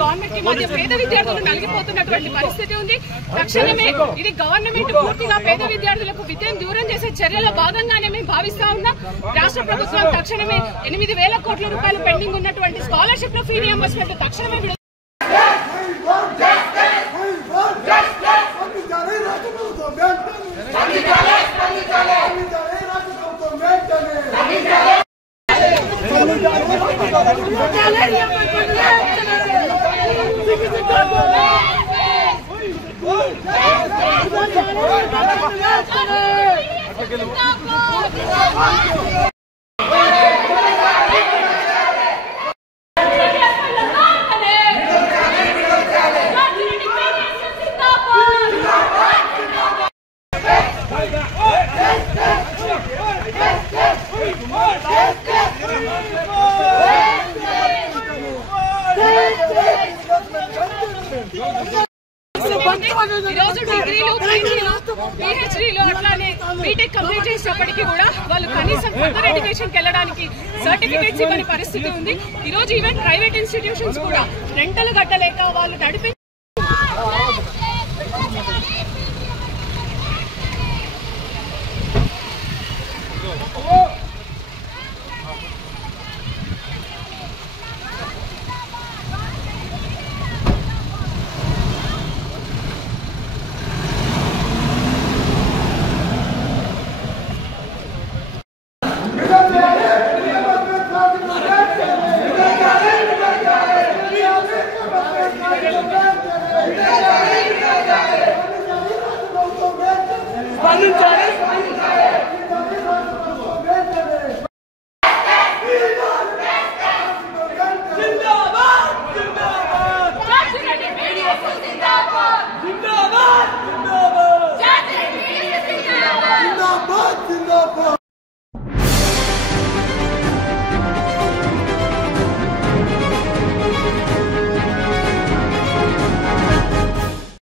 Government కి మధ్య పేద విద్యార్థులు నలిగిపోతున్నటువంటి పరిస్థితి ఉంది. తక్షణమే ఇది గవర్నమెంట్ పూర్తిగా పేద విద్యార్థులకు విద్యను దూరం చేసే చర్యలో భాగంగానే మేము భావిస్తా ఉన్నాం. రాష్ట్ర ప్రభుత్వం తక్షణమే 8,000 కోట్ల రూపాయలు పెండింగ్ ఉన్నటువంటి స్కాలర్షిప్ లో ఫీ రియంబర్స్మెంట్ తక్షణమే ఈరోజు డిగ్రీలు, పీజీలు, పిహెచ్డీలు అట్లానే బీటెక్ కంప్లీట్ చేసినప్పటికీ కూడా వాళ్ళు కనీసం ఫర్దర్ ఎడ్యుకేషన్కి వెళ్ళడానికి సర్టిఫికేట్స్ ఇవ్వని పరిస్థితి ఉంది. ఈ రోజు ఈవెన్ ప్రైవేట్ ఇన్స్టిట్యూషన్స్ కూడా రెంటలు కట్టలేక వాళ్ళు నడిపి Zindabad!